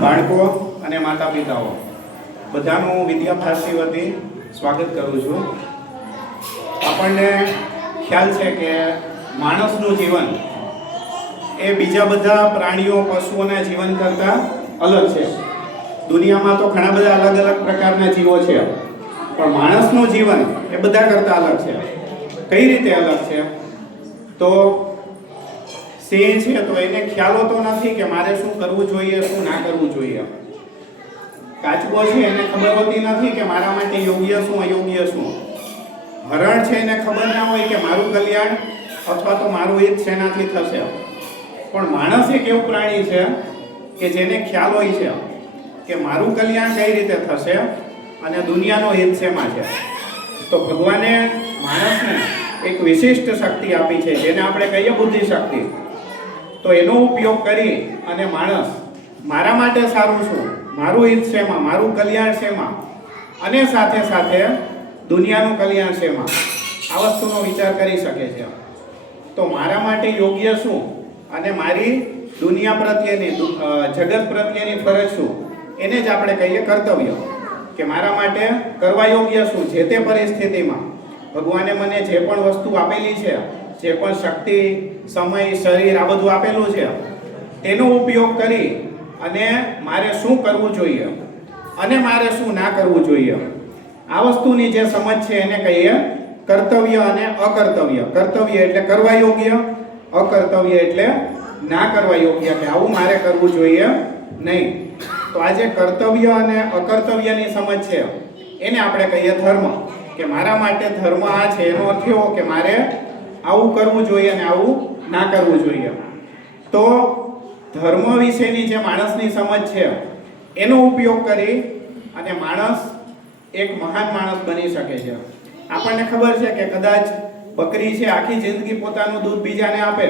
બાળકો અને માતા પિતાઓ બધાનું વિદ્યાભ્યાસી વતી સ્વાગત કરું છું. આપણને ખ્યાલ છે કે માણસનું જીવન એ બીજા બધા પ્રાણીઓ, પશુઓના જીવન કરતાં અલગ છે. દુનિયામાં તો ઘણા બધા અલગ અલગ પ્રકારના જીવો છે, પણ માણસનું જીવન એ બધા કરતાં અલગ છે. કઈ રીતે અલગ છે? તો સિંહ છે તો એને ખ્યાલ હોતો નથી કે મારે શું કરવું જોઈએ, શું ના કરવું જોઈએ. કાચબો છે એને ખબર હોતી નથી કે મારા માટે યોગ્ય શું, અયોગ્ય શું. હરણ છે એને ખબર ના હોય કે મારું કલ્યાણ અથવા તો મારું હિત શેનાથી થશે. પણ માણસ એક એવું પ્રાણી છે કે જેને ખ્યાલ હોય છે કે મારું કલ્યાણ કઈ રીતે થશે અને દુનિયાનો હિત શેમાં છે. તો ભગવાને માણસને એક વિશિષ્ટ શક્તિ આપી છે, જેને આપણે કહીએ બુદ્ધિ શક્તિ તો એનો ઉપયોગ કરી અને માણસ, મારા માટે સારું શું મારું હિત શેમાં, મારું કલ્યાણ શેમાં? અને સાથે સાથે દુનિયાનું કલ્યાણ શેમાં? આ વસ્તુનો વિચાર કરી શકે છે. તો મારા માટે યોગ્ય શું? અને મારી દુનિયા પ્રત્યેની જગત પ્રત્યેની ફરજ શું? એને જ આપણે કહીએ કર્તવ્ય. કે મારા માટે કરવા યોગ્ય શું? જે તે પરિસ્થિતિમાં. ભગવાને મને જે પણ વસ્તુ આપેલી છે જે પણ શક્તિ, સમય, શરીર આ બધું આપેલું છે, તેનો ઉપયોગ કરી અને મારે શું કરવું જોઈએ અને મારે શું ના કરવું જોઈએ. આ વસ્તુની જે સમજ છે એને કહીએ કર્તવ્ય અને અકર્તવ્ય. કર્તવ્ય એટલે કરવા યોગ્ય, અકર્તવ્ય એટલે ના કરવા યોગ્ય, કે આવું મારે કરવું જોઈએ નહીં. તો આ જે કર્તવ્ય અને અકર્તવ્યની સમજ છે, એને આપણે કહીએ ધર્મ. કે મારા માટે ધર્મ આ છે, એનો અર્થ એવો કે મારે આવું કરવું જોઈએ અને આવું ના કરવું જોઈએ. તો ધર્મ વિશેની જે માણસની સમજ છે, એનો ઉપયોગ કરી અને માણસ એક મહાન માણસ બની શકે છે. આપણને ખબર છે કે કદાચ બકરી છે, આખી જિંદગી પોતાનું દૂધ બીજાને આપે,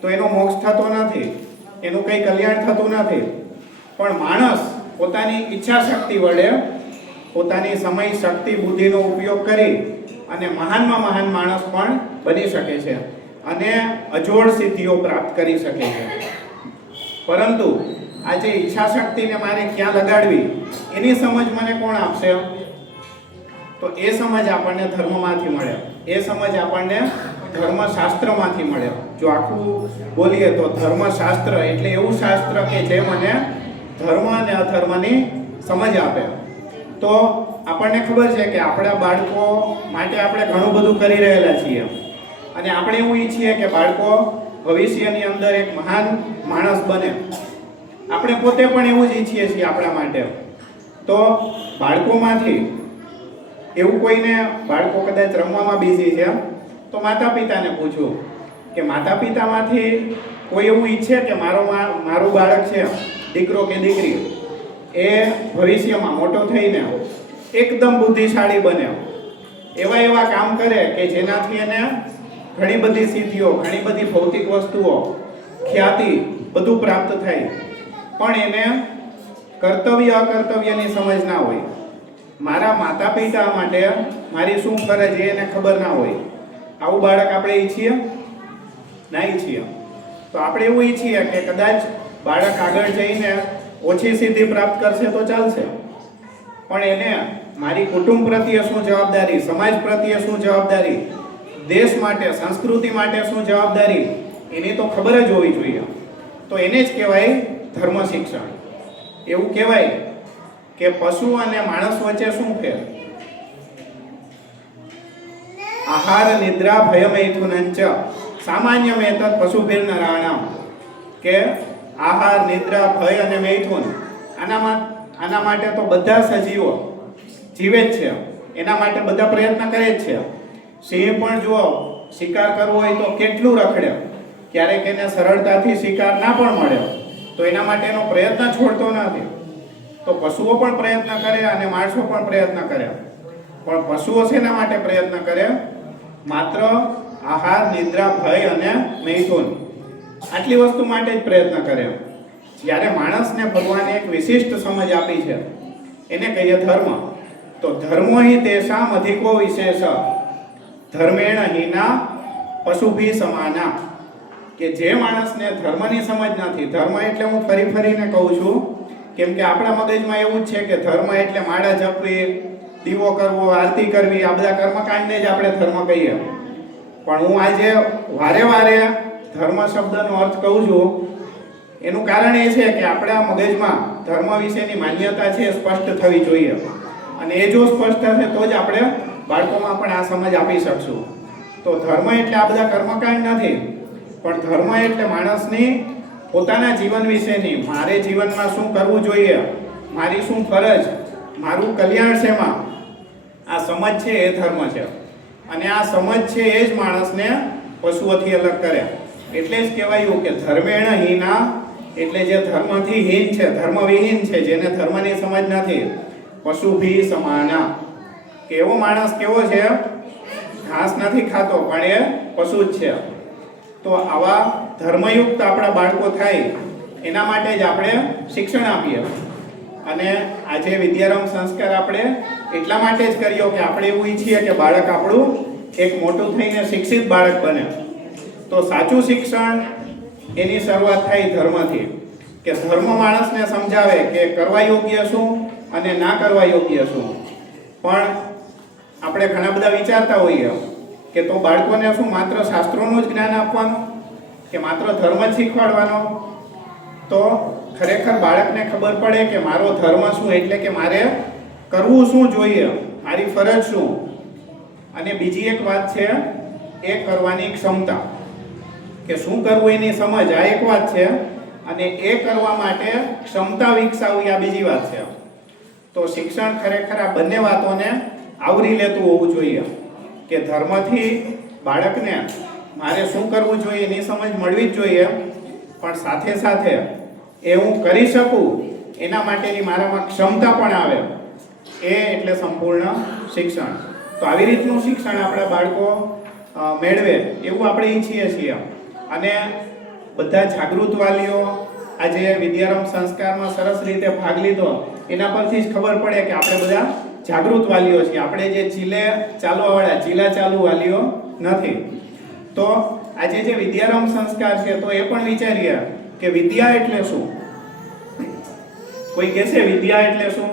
તો એનો મોક્ષ થતો નથી, એનું કંઈ કલ્યાણ થતું નથી. પણ માણસ પોતાની ઈચ્છા શક્તિ વડે પોતાની સમય, શક્તિ, બુદ્ધિનો ઉપયોગ કરી અને મહાનમાં મહાન માણસ પણ બની શકે છે અને અજોડ સિદ્ધિઓ પ્રાપ્ત કરી શકે છે. પરંતુ આ જે ઈચ્છા શક્તિને મારે ક્યાં લગાડવી, એની સમજ મને કોણ આપશે? તો એ સમજ આપણને ધર્મમાંથી મળે. એ સમજ આપણને ધર્મશાસ્ત્રમાંથી મળે. જો આખું બોલીએ તો ધર્મશાસ્ત્ર એટલે એવું શાસ્ત્ર કે જે મને ધર્મ અને અધર્મની સમજ આપે. તો આપણને ખબર છે કે આપણા બાળકો માટે આપણે ઘણું બધું કરી રહેલા છીએ. અને આપણે એવું ઈચ્છીએ કે બાળકો ભવિષ્યની અંદર એક મહાન માણસ બને. આપણે પોતે પણ એવું જ ઈચ્છીએ છીએ આપણા માટે. તો બાળકોમાંથી, એવું કોઈને બાળકો કદાચ રમવામાં બિઝી છે, તો માતા પિતાને પૂછવું કે માતા પિતામાંથી કોઈ એવું ઈચ્છે કે મારો મારું બાળક છે, દીકરો કે દીકરી, એ ભવિષ્યમાં મોટો થઈને એકદમ બુદ્ધિશાળી બને. એવા એવા કામ કરે કે જેનાથી એને ઘણી બધી સિદ્ધિઓ, ઘણી બધી ભૌતિક વસ્તુઓ, ખ્યાતિ બધું પ્રાપ્ત થાય. પણ એને કર્તવ્ય અકર્તવ્યની સમજ ના હોય. મારા માતા પિતા માટે મારી શું ફરજ એ એને ખબર ના હોય. આવું બાળક આપણે ઈચ્છીએ? ના ઈચ્છીએ. તો આપણે એવું ઈચ્છીએ કે કદાચ બાળક આગળ જઈને ઓછી સિદ્ધિ પ્રાપ્ત કરશે તો ચાલશે. પણ એને મારી કુટુંબ પ્રત્યે શું જવાબદારી, સમાજ પ્રત્યે શું જવાબદારી દેશ માટે, સંસ્કૃતિ માટે શું જવાબદારી? એની તો ખબર જ હોવી જોઈએ. તો એને જ કહેવાય ધર્મ શિક્ષણ. એવું કહેવાય કે પશુ અને માણસ વચ્ચે શું ફેર? આહાર, નિદ્રા, ભય, મૈથુનંચ. સામાન્ય મેતત પશુભીર નારાયણ. કે આહાર, નિદ્રા, ભય અને મૈથુન. આનામાં, આના માટે તો બધા સજીવો જીવે જ છે. એના માટે બધા પ્રયત્ન કરે જ છે. સિંહ પણ જુઓ શિકાર કરવો હોય તો કેટલું રખડ્યો? ક્યારેક એને સરળતાથી શિકાર ના પણ મળ્યો. તો એના માટે એનો પ્રયત્ન છોડતો નથી. તો પશુઓ પણ પ્રયત્ન કરે અને માણસો પણ પ્રયત્ન કરે. પણ પશુઓ શેના માટે પ્રયત્ન કરે? માત્ર આહાર, નિદ્રા, ભય અને મૈથુન. આટલી વસ્તુ માટે જ પ્રયત્ન કરે જ્યારે માણસને ભગવાને એક વિશિષ્ટ સમજ આપી છે, એને કહીએ ધર્મ. તો ધર્મો હિ તેષામ અધિકો વિશેષ. ધર્મેણ હિના પશુભી સમાના. કે જે માણસને ધર્મની સમજ નથી, ધર્મ એટલે હું ફરી ફરીને કહું છું, કેમ કે આપણા મગજમાં એવું જ છે કે ધર્મ એટલે માળા જપવી, દીવો કરવો, આરતી કરવી, આ બધા કર્મકાંડને જ આપણે ધર્મ કહીએ. પણ હું આજે વારે વારે ધર્મ શબ્દનો અર્થ કહું છું. એનું કારણ એ છે કે આપણા મગજમાં ધર્મ વિશેની માન્યતા છે સ્પષ્ટ થવી જોઈએ. અને એ જો સ્પષ્ટ થશે તો જ આપણે બાળકોમાં પણ આ સમજ આપી શકશું. તો ધર્મ એટલે આ બધા કર્મકાંડ નથી, પણ ધર્મ એટલે માણસની પોતાના જીવન વિશેની. મારે જીવનમાં શું કરવું જોઈએ? મારી શું ફરજ? મારું કલ્યાણ શેમાં? આ સમજ છે એ ધર્મ છે. અને આ સમજ છે એ જ માણસને પશુઓથી અલગ કરે એટલે જ કહેવાયું કે ધર્મેણ હિના, એટલે જે ધર્મથી હીન છે, ધર્મવિહીન છે, જેને ધર્મની સમજ નથી, પશુ ભી સમાના. કે એવો માણસ કેવો છે? ઘાસ નથી ખાતો, પણ એ પશુ જ છે. તો આવા ધર્મયુક્ત આપણા બાળકો થાય, એના માટે જ આપણે શિક્ષણ આપીએ. અને આજે વિદ્યારંભ સંસ્કાર આપણે એટલા માટે જ કર્યો કે આપણે એવું ઈચ્છીએ કે બાળક આપણું એક મોટું થઈને શિક્ષિત બાળક બને. તો સાચું શિક્ષણ એની શરૂઆત થાય ધર્મથી, કે ધર્મ માણસને સમજાવે કે કરવા યોગ્ય શું અને ના કરવા યોગ્ય શું. પણ આપણે ઘણા બધા વિચારતા હોઈએ કે તો બાળકોને શું માત્ર શાસ્ત્રોનું જ જ્ઞાન આપવાનું? કે માત્ર ધર્મ જ શીખવાડવાનો? તો ખરેખર બાળકને ખબર પડે કે મારો ધર્મ શું એટલે કે મારે કરવું શું જોઈએ? મારી ફરજ શું? અને બીજી એક વાત છે, એ કરવાની ક્ષમતા. કે શું કરવું એની સમજ? આ એક વાત છે. અને એ કરવા માટે ક્ષમતા વિકસાવવી આ બીજી વાત છે. તો શિક્ષણ ખરેખર આ બંને વાતોને આવરી લેતું હોવું જોઈએ. કે ધર્મથી બાળકને મારે શું કરવું જોઈએ એની સમજ મળવી જ જોઈએ. પણ સાથે સાથે એ હું કરી શકું એના માટેની મારામાં ક્ષમતા પણ આવે. એ એટલે સંપૂર્ણ શિક્ષણ. તો આવી રીતનું શિક્ષણ આપણા બાળકો મેળવે એવું આપણે ઈચ્છીએ છીએ. અને બધા જાગૃત વાલીઓ આજે વિદ્યારંભ સંસ્કારમાં સરસ રીતે ભાગ લીધો. એના પરથી જ ખબર પડે કે આપણે બધા જાગૃત વાલીઓ છીએ. આપણે જે ચીલે ચાલવાવાળા ચીલા ચાલુ વાલીઓ નથી. તો આજે જે વિદ્યારંભ સંસ્કાર છે તો એ પણ વિચારીએ કે વિદ્યા એટલે શું? કોઈ કહેશે વિદ્યા એટલે શું?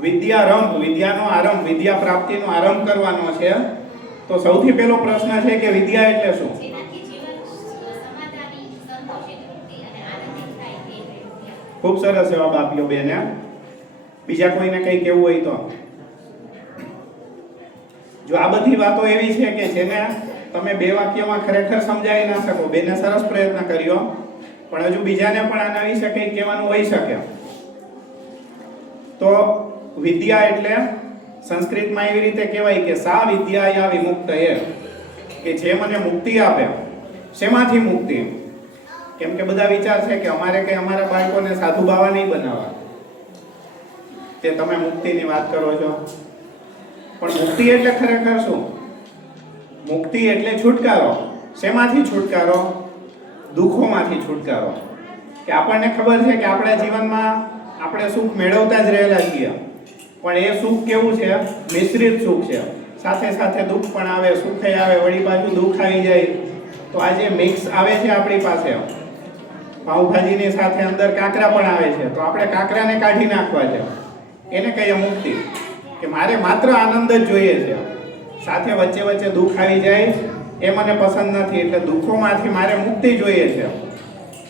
વિદ્યારંભ વિદ્યાનો આરંભ વિદ્યા પ્રાપ્તિનો આરંભ કરવાનો છે. તો સૌથી પહેલો પ્રશ્ન છે કે વિદ્યા એટલે શું. ખૂબ સરસ જવાબ આપ્યો બેને. બીજા કોઈને કંઈ કહેવું હોય તો. જો આ બધી વાતો એવી છે કે જેને તમે બે વાક્યમાં ખરેખર સમજાવી ના શકો, બેને સરસ પ્રયત્ન કર્યો, પણ હજુ બીજાને પણ આના વિશે કંઈ કહેવાનું હોઈ શકે. તો વિદ્યા એટલે સંસ્કૃતમાં એવી રીતે કહેવાય કે સા વિદ્યાયા વિમુક્ત એ કે જે મને મુક્તિ આપે. શેમાંથી મુક્તિ? કેમ કે બધા વિચાર છે કે અમારે કંઈ અમારા બાળકોને સાધુ બાવા નહીં બનાવવા. તે તમે મુક્તિની વાત કરો છો. પણ મુક્તિ એટલે ખરેખર શું? મુક્તિ એટલે છુટકારો. શેમાંથી છુટકારો? દુઃખોમાંથી છુટકારો. કે આપણને ખબર છે કે આપણા જીવનમાં આપણે સુખ મેળવતા જ રહેલા છીએ. પણ એ સુખ કેવું છે? મિશ્રિત સુખ છે. સાથે સાથે દુઃખ પણ આવે, સુખે આવે, વળી પાછું દુઃખ આવી જાય. તો આ જે મિક્સ આવે છે આપણી પાસે, પાઉભાજીની સાથે અંદર કાંકરા પણ આવે છે. તો આપણે કાંકરાને કાઢી નાખવા છે. એને કહીએ મુક્તિ કે મારે માત્ર આનંદ જ જોઈએ છે. સાથે વચ્ચે વચ્ચે દુઃખ આવી જાય, એ મને પસંદ નથી, એટલે દુઃખોમાંથી મારે મુક્તિ જોઈએ છે.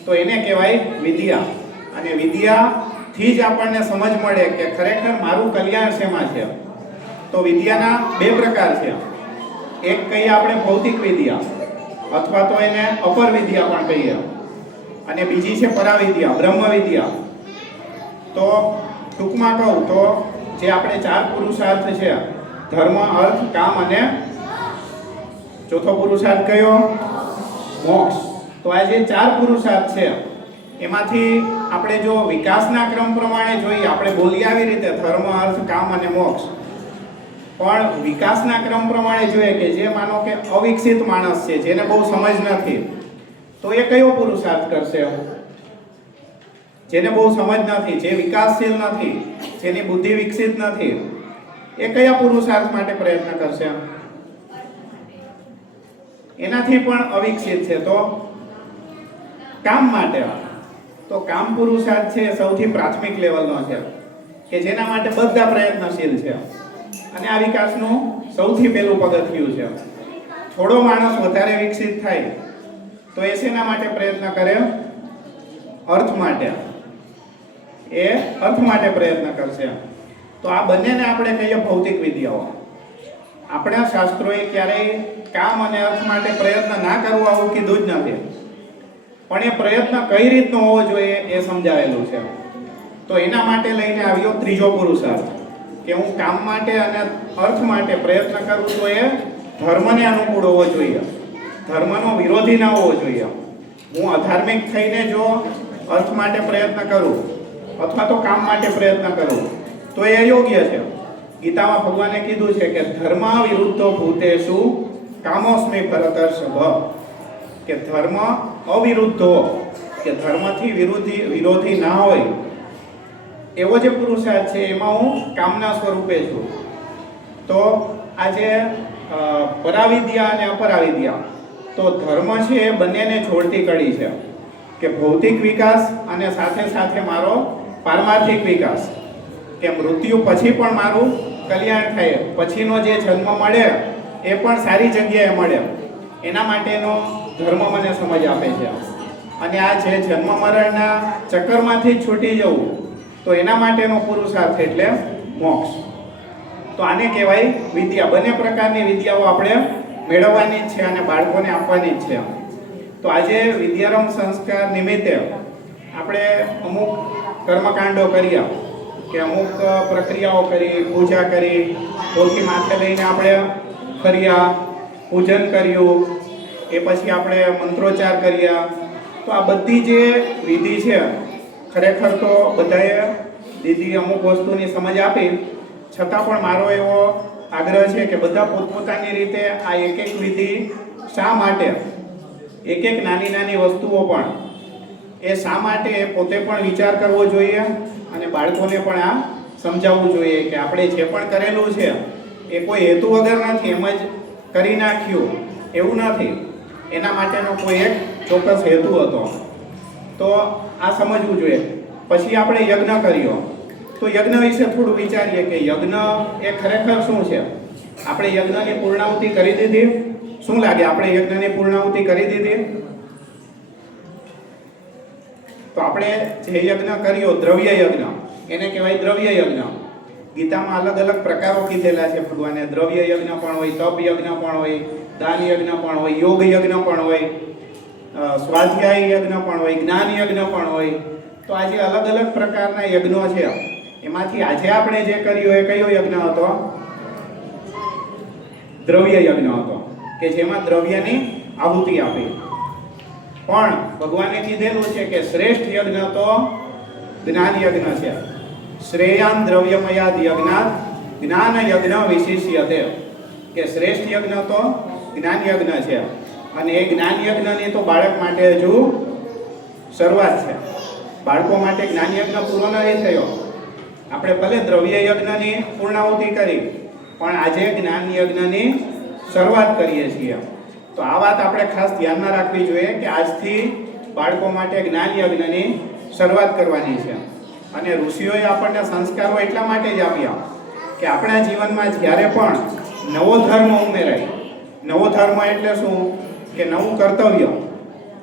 તો એને કહેવાય વિદ્યા. અને વિદ્યાથી જ આપણને સમજ મળે કે ખરેખર મારું કલ્યાણ શેમાં છે. તો વિદ્યાના બે પ્રકાર છે. એક કહીએ આપણે ભૌતિક વિદ્યા, અથવા તો એને અપર વિદ્યા પણ કહીએ. અને બીજી છે પરાવિદ્યા બ્રહ્મ વિદ્યા તો ટૂંકમાં કહું તો જે આપણે ચાર પુરુષાર્થ છે, ધર્મ, અર્થ, કામ અને ચોથો પુરુષાર્થ કયો? મોક્ષ. તો આ જે ચાર પુરુષાર્થ છે, એમાંથી આપણે જો વિકાસના ક્રમ પ્રમાણે જોઈએ, આપણે બોલીએ આવી રીતે ધર્મ, અર્થ, કામ અને મોક્ષ. પણ વિકાસના ક્રમ પ્રમાણે જોઈએ કે જે માનો કે અવિકસિત માણસ છે, જેને બહુ સમજ નથી, તો એ કયો પુરુષાર્થ કરશે? જેને બહુ સમજ નથી, જે વિકાસશીલ નથી, જેની બુદ્ધિ વિકસિત નથી, એ કયા પુરુષાર્થ માટે પ્રયત્ન કરશે? એનાથી પણ અવિકસિત છે. તો કામ માટે તો કામ પુરુષાર્થ છે સૌથી પ્રાથમિક લેવલનો છે, કે જેના માટે બધા પ્રયત્નશીલ છે. અને આ વિકાસનું સૌથી પહેલું પગથિયું છે. થોડો માણસ વધારે વિકસિત થાય, તો એ શેના માટે પ્રયત્ન કરે? અર્થ માટે. એ અર્થ માટે પ્રયત્ન કરશે તો આ બંનેને આપણે કહીએ ભૌતિક વિદ્યાઓ. આપણા શાસ્ત્રોએ ક્યારેય કામ અને અર્થ માટે પ્રયત્ન ના કરવો આવું કીધું જ નથી. પણ એ પ્રયત્ન કઈ રીતનો હોવો જોઈએ એ સમજાવેલું છે. તો એના માટે લઈને આવ્યો ત્રીજો પુરુષાર્થ, કે હું કામ માટે અને અર્થ માટે પ્રયત્ન કરું તો એ ધર્મને અનુકૂળ હોવો જોઈએ. ધર્મનો વિરોધી ના હોવો જોઈએ. હું અધાર્મિક થઈને જો અર્થ માટે પ્રયત્ન કરું અથવા તો કામ માટે પ્રયત્ન કરું. તો એ અયોગ્ય છે. ગીતામાં ભગવાને કીધું છે કે ધર્મ વિરુદ્ધો ભૂતેશુ કામોસ્મી ભરતર્ષભ કે ધર્મ અવિરુદ્ધો કે ધર્મથી વિરોધી વિરોધી ના હોય. એવો જે પુરુષાર્થ છે, એમાં હું કામના સ્વરૂપે છું. તો આજે પરાવિદ્યા અને અપરાવિદ્યા. તો ધર્મ છે એ બંનેને છોડતી કડી છે. કે ભૌતિક વિકાસ અને સાથે સાથે મારો પારમાર્થિક વિકાસ. કે મૃત્યુ પછી પણ મારું કલ્યાણ થાય. પછીનો જે જન્મ મળે, એ પણ સારી જગ્યાએ મળે. એના માટેનો ધર્મ મને સમજ આપે છે. અને આ જે જન્મ મરણના ચક્કરમાંથી છૂટી જવું, તો એના માટેનો પુરુષાર્થ એટલે મોક્ષ. તો આને કહેવાય વિદ્યા. બંને પ્રકારની વિદ્યાઓ આપણે મેળવવાની જ છે અને બાળકોને આપવાની જ છે. તો આજે વિદ્યારંભ સંસ્કાર નિમિત્તે આપણે અમુક કર્મકાંડો કર્યા, કે અમુક પ્રક્રિયાઓ કરી, પૂજા કરી પોથી માથે લઈને આપણે ફર્યા, પૂજન કર્યું, એ પછી આપણે મંત્રોચ્ચાર કર્યા. તો આ બધી જે વિધિ છે, ખરેખર તો બધાએ દીદી અમુક વસ્તુની સમજ આપી. છતાં પણ મારો એવો આગ્રહ છે કે બધા પોતપોતાની રીતે આ એક એક વિધિ શા માટે? એક એક નાની નાની વસ્તુઓ પણ એ શા માટે પોતે પણ વિચાર કરવો જોઈએ અને બાળકોને પણ આ સમજાવવું જોઈએ કે આપણે જે પણ કરેલું છે, એ કોઈ હેતુ વગર નથી, એમ જ કરી નાખ્યું. એવું નથી. એના માટેનો કોઈ એક ચોક્કસ હેતુ હતો. તો આ સમજવું જોઈએ. પછી આપણે યજ્ઞ કર્યો. તો યજ્ઞ વિશે થોડું વિચારીએ કે યજ્ઞ એ ખરેખર શું છે? આપણે યજ્ઞની પૂર્ણાહુતિ કરી દીધી. શું લાગે? આપણે યજ્ઞની પૂર્ણાહુતિ કરી દીધી? તો આપણે જે યજ્ઞ કર્યો, દ્રવ્ય યજ્ઞ, એને કહેવાય દ્રવ્ય યજ્ઞ. ગીતામાં અલગ અલગ પ્રકારો કીધેલા છે ભગવાને. દ્રવ્ય યજ્ઞ પણ હોય, તપ યજ્ઞ પણ હોય, દાન યજ્ઞ પણ હોય, યોગ યજ્ઞ પણ હોય સ્વાધ્યાય યજ્ઞ પણ હોય, જ્ઞાન યજ્ઞ પણ હોય. તો આજે અલગ અલગ પ્રકારના યજ્ઞો છે. એમાંથી આજે આપણે જે કર્યું એ કયો યજ્ઞ હતો? દ્રવ્ય યજ્ઞ હતો. કે જેમાં દ્રવ્યની આહુતિ આપી. પણ ભગવાને કીધેલું છે કે શ્રેષ્ઠ યજ્ઞ તો જ્ઞાન યજ્ઞ છે. શ્રેયાન દ્રવ્યમયાદ યજ્ઞાત જ્ઞાન યજ્ઞ વિશિષ્યતે. કે શ્રેષ્ઠ યજ્ઞ તો જ્ઞાન યજ્ઞ છે. અને એ જ્ઞાન યજ્ઞની તો બાળક માટે હજુ શરૂઆત છે. બાળકો માટે જ્ઞાન યજ્ઞ પૂરો નથી થયો. આપણે ભલે દ્રવ્ય યજ્ઞની પૂર્ણાહુતિ કરી, પણ આજે જ્ઞાન યજ્ઞની શરૂઆત કરીએ છીએ. તો આ વાત આપણે ખાસ ધ્યાનમાં રાખવી જોઈએ કે આજથી બાળકો માટે જ્ઞાન યજ્ઞની શરૂઆત કરવાની છે. અને ઋષિઓએ આપણને સંસ્કારો એટલા માટે જ આપ્યા કે આપણા જીવનમાં જ્યારે પણ નવો ધર્મ ઉમેરાય, નવો ધર્મ એટલે શું? કે નવું કર્તવ્ય.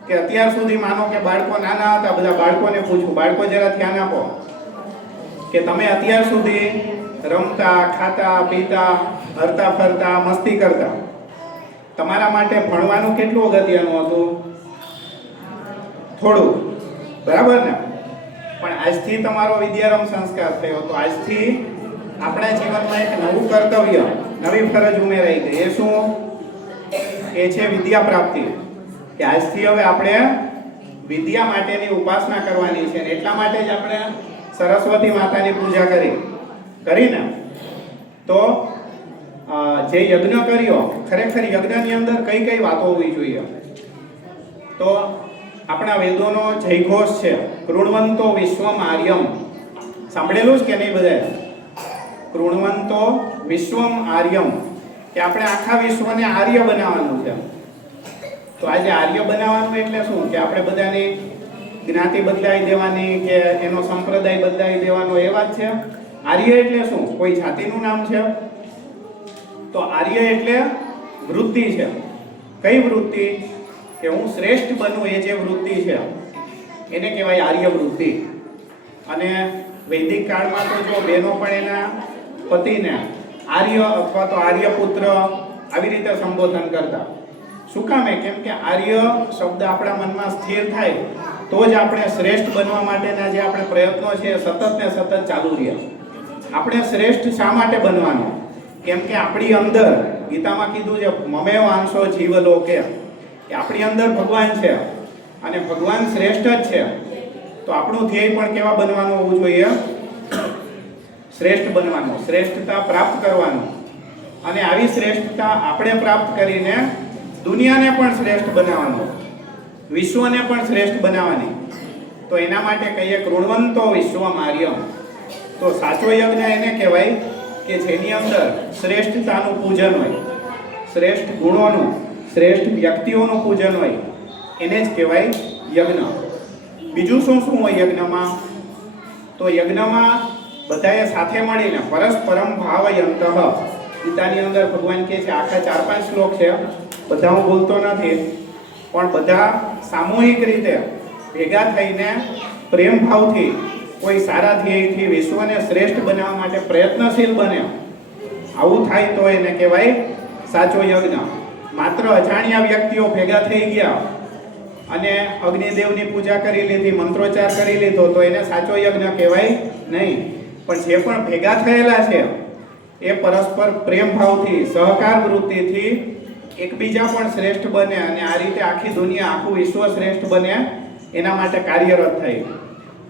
કે અત્યાર સુધી માનો કે બાળકો નાના હતા, બધા બાળકોને પૂછું બાળકો જરા ધ્યાન આપો. કે તમે અત્યાર સુધી રમતા, ખાતા, પીતા, હરતા ફરતા, મસ્તી કરતા. તમારા માટે ભણવાનું કેટલું અગત્યનું હતું? થોડું. બરાબર ને? પણ આજથી તમારો વિદ્યારંભ સંસ્કાર થયો તો આજથી આપણા જીવનમાં એક નવું કર્તવ્ય, નવી ફરજ ઉમેરાઈ ગઈ. એ શું? એ છે વિદ્યા પ્રાપ્તિ. કે આજથી હવે આપણે વિદ્યા માટેની ઉપાસના કરવાની છે એટલા માટે જ આપણે સરસ્વતી માતાની પૂજા કરી. કરીને તો જે યજ્ઞ કર્યો, ખરેખર યજ્ઞની અંદર કઈ કઈ વાતો હોવી જોઈએ? તો આપણા વેદોનો જયઘોષ છે, કૃણવંતો વિશ્વમ આર્યમ સાંભળેલું જ કે નહીં બધાએ? કૃણવંતો વિશ્વમ આર્યમ, કે આપણે આખા વિશ્વને આર્ય બનાવવાનું છે. તો આજે આર્ય બનાવવાનું એટલે શું? કે આપણે બધાની જ્ઞાતિ બદલાઈ દેવાની કે એનો સંપ્રદાય બદલાઈ દેવાનો એ વાત છે? આર્ય એટલે શું? કોઈ જાતિનું નામ છે? તો આર્ય એટલે વૃત્તિ છે. કઈ વૃત્તિ? કે હું શ્રેષ્ઠ બનું એ જે વૃત્તિ છે. એને કહેવાય આર્ય વૃત્તિ. અને વૈદિક કાળમાં તો જો બહેનો પણ એના પતિને આર્ય અથવા તો આર્યપુત્ર આવી રીતે સંબોધન કરતા. શું કામે કેમ કે આર્ય શબ્દ આપણા મનમાં સ્થિર થાય, તો જ આપણે શ્રેષ્ઠ બનવા માટેના જે આપણે પ્રયત્નો છે, સતત ને સતત ચાલુ રહે આપણે શ્રેષ્ઠ શા માટે બનવાનું? કેમ કે આપણી અંદર ગીતામાં કીધું છે, મમેવ આંશો જીવલો કે કે આપણી અંદર ભગવાન છે અને ભગવાન શ્રેષ્ઠ જ છે. તો આપણું ધ્યેય પણ કેવા બનવાનું હોવું જોઈએ? શ્રેષ્ઠ બનવાનું, શ્રેષ્ઠતા પ્રાપ્ત કરવાનું. અને આવી શ્રેષ્ઠતા આપણે પ્રાપ્ત કરીને દુનિયાને પણ શ્રેષ્ઠ બનાવવાનું, વિશ્વને પણ શ્રેષ્ઠ બનાવવાની. તો એના માટે કહીએ, કૃણવંતો વિશ્વ માર્યમ તો સાચો યજ્ઞ એને કહેવાય કે જેની અંદર શ્રેષ્ઠતાનું પૂજન હોય, શ્રેષ્ઠ ગુણોનું, શ્રેષ્ઠ વ્યક્તિઓનું પૂજન હોય, એને જ કહેવાય યજ્ઞ. બીજું શું શું હોય યજ્ઞમાં? તો યજ્ઞમાં બધાએ સાથે મળીને પરસ્પરમ ભાવયંતઃ. ગીતાની અંદર ભગવાન કહે છે, આખા ચાર પાંચ શ્લોક છે, બધા હું બોલતો નથી, પણ બધા સામૂહિક રીતે ભેગા થઈને પ્રેમ ભાવથી કોઈ સારા ધ્યેયથી વિશ્વને શ્રેષ્ઠ બનાવવા માટે પ્રયત્નશીલ બને. આવું થાય તો એને કહેવાય સાચો યજ્ઞ. માત્ર અજાણ્યા વ્યક્તિઓ ભેગા થઈ ગયા અને અગ્નિદેવની પૂજા કરી લીધી, મંત્રોચ્ચાર કરી લીધો, તો એને સાચો યજ્ઞ કહેવાય નહીં. પણ જે પણ ભેગા થયેલા છે, એ પરસ્પર પ્રેમ ભાવથી, સહકાર વૃત્તિથી એકબીજા પણ શ્રેષ્ઠ બને અને આ રીતે આખી દુનિયા, આખું વિશ્વ શ્રેષ્ઠ બને, એના માટે કાર્યરત થઈ.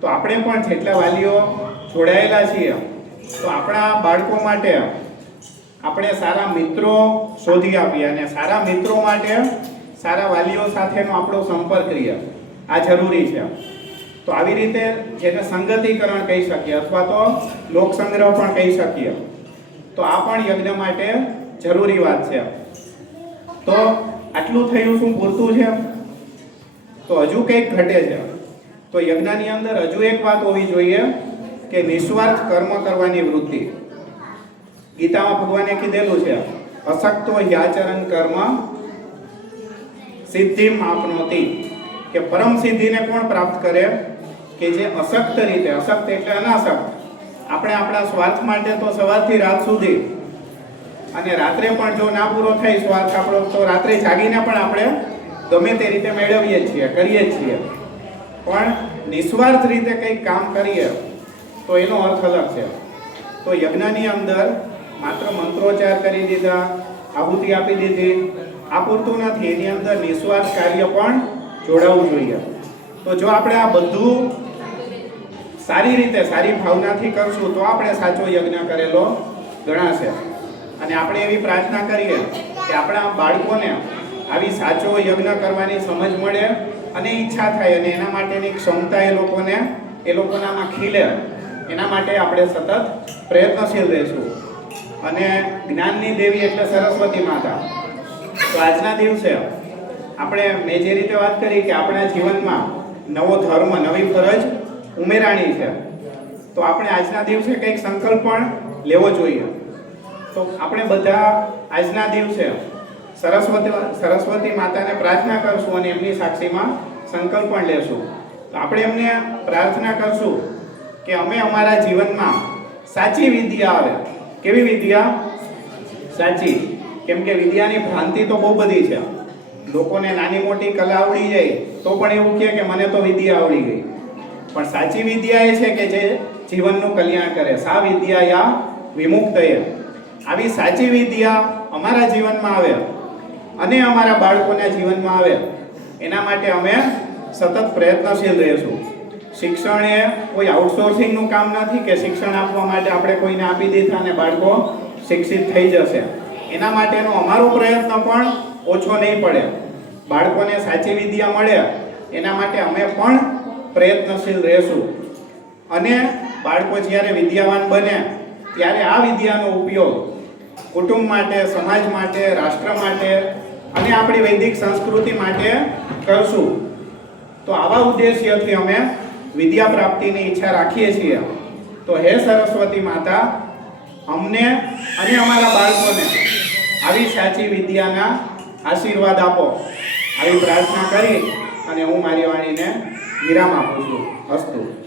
તો આપણે પણ જેટલા વાલીઓ જોડાયેલા છીએ, તો આપણા બાળકો માટે આપણે સારા મિત્રો શોધી આપીએ અને સારા મિત્રો માટે સારા વાલીઓ સાથેનો આપણો સંપર્ક કરીએ. આ જરૂરી છે. તો આવી રીતે જેને સંગતીકરણ કહી શકીએ અથવા તો લોકસંગ્રહ પણ કહી શકીએ. તો આ પણ યજ્ઞ માટે જરૂરી વાત છે. તો આટલું થયું શું પૂરતું છે? તો હજુ કંઈક ઘટે છે. તો યજ્ઞની અંદર હજુ એક વાત હોવી જોઈએ કે નિસ્વાર્થ કર્મ કરવાની વૃત્તિ. ગીતામાં ભગવાને કીધેલું છે, અશક્તો યાચરણ કર્મ સિદ્ધિ આપનોતી. કે પરમ સિદ્ધિને કોણ પ્રાપ્ત કરે? કે જે અશક્ત રીતે, અશક્ત એટલે અનાશક્ત. આપણે આપણા સ્વાર્થ માટે તો સવારથી રાત સુધી, અને રાત્રે પણ જો ના પૂરો થાય સ્વાર્થ આપણો, તો રાત્રે જાગીને પણ આપણે ગમે તે રીતે મેળવીએ છીએ, કરીએ છીએ. પણ નિસ્વાર્થ રીતે કંઈક કામ કરીએ તો એનો અર્થ અલગ છે. તો યજ્ઞની અંદર માત્ર મંત્રોચ્ચાર કરી દીધા, આહુતિ આપી દીધી. આ પૂરતું નથી, એની અંદર નિસ્વાર્થ કાર્ય પણ જોડાવવું જોઈએ. તો જો આપણે આ બધું સારી રીતે, સારી ભાવનાથી કરશું, તો આપણે સાચો યજ્ઞ કરેલો ગણાશે. અને આપણે એવી પ્રાર્થના કરીએ કે આપણા બાળકોને આવી સાચો યજ્ઞ કરવાની સમજ મળે અને ઈચ્છા થાય અને એના માટેની ક્ષમતા એ લોકોને, એ લોકોનામાં ખીલે. એના માટે આપણે સતત પ્રયત્નશીલ રહીશું. અને જ્ઞાનની દેવી એટલે સરસ્વતી માતા. તો આજના દિવસે આપણે મેં જે રીતે વાત કરી કે આપણા જીવનમાં નવો ધર્મ, નવી ફરજ ઉમેરાણી છે. તો આપણે આજના દિવસે કંઈક સંકલ્પ પણ લેવો જોઈએ. તો આપણે બધા આજના દિવસે સરસ્વતી સરસ્વતી માતાને પ્રાર્થના કરશું અને એમની સાક્ષીમાં સંકલ્પ પણ લેશું આપણે એમને પ્રાર્થના કરશું કે અમે અમારા જીવનમાં સાચી વિદ્યા આવે. કેવી વિદ્યા? સાચી. કેમ કે વિદ્યાની ભ્રાંતિ તો બહુ બધી છે. લોકોને નાની મોટી કલા આવડી જાય, તો પણ એવું કહે કે મને તો વિદ્યા આવડી ગઈ. પણ સાચી વિદ્યા એ છે કે જે જીવનનું કલ્યાણ કરે. સા વિદ્યા યા વિમુક્તય આવી સાચી વિદ્યા અમારા જીવનમાં આવે. અને અમારા બાળકોના જીવનમાં આવે, એના માટે અમે સતત પ્રયત્નશીલ રહીશું. શિક્ષણ એ કોઈ આઉટસોર્સિંગનું કામ નથી કે શિક્ષણ આપવા માટે આપણે કોઈને આપી દીધા અને બાળકો શિક્ષિત થઈ જશે. એના માટેનો અમારો પ્રયત્ન પણ ઓછો નહીં પડે. બાળકોને સાચી વિદ્યા મળે, એના માટે અમે પણ પ્રયત્નશીલ રહેશું. અને બાળકો જ્યારે વિદ્યાવાન બને, ત્યારે આ વિદ્યાનો ઉપયોગ કુટુંબ માટે, સમાજ માટે, રાષ્ટ્ર માટે અને આપણી વૈદિક સંસ્કૃતિ માટે કરશું. તો આવા ઉદ્દેશ્યથી અમે વિદ્યા પ્રાપ્તિની ઈચ્છા રાખીએ છીએ. તો હે સરસ્વતી માતા, અમને અને અમારા બાળકોને આવી સાચી વિદ્યાના આશીર્વાદ આપો. આવી પ્રાર્થના કરી અને હું મારી વાણીને વિરામ આપું છું. અસ્તુ.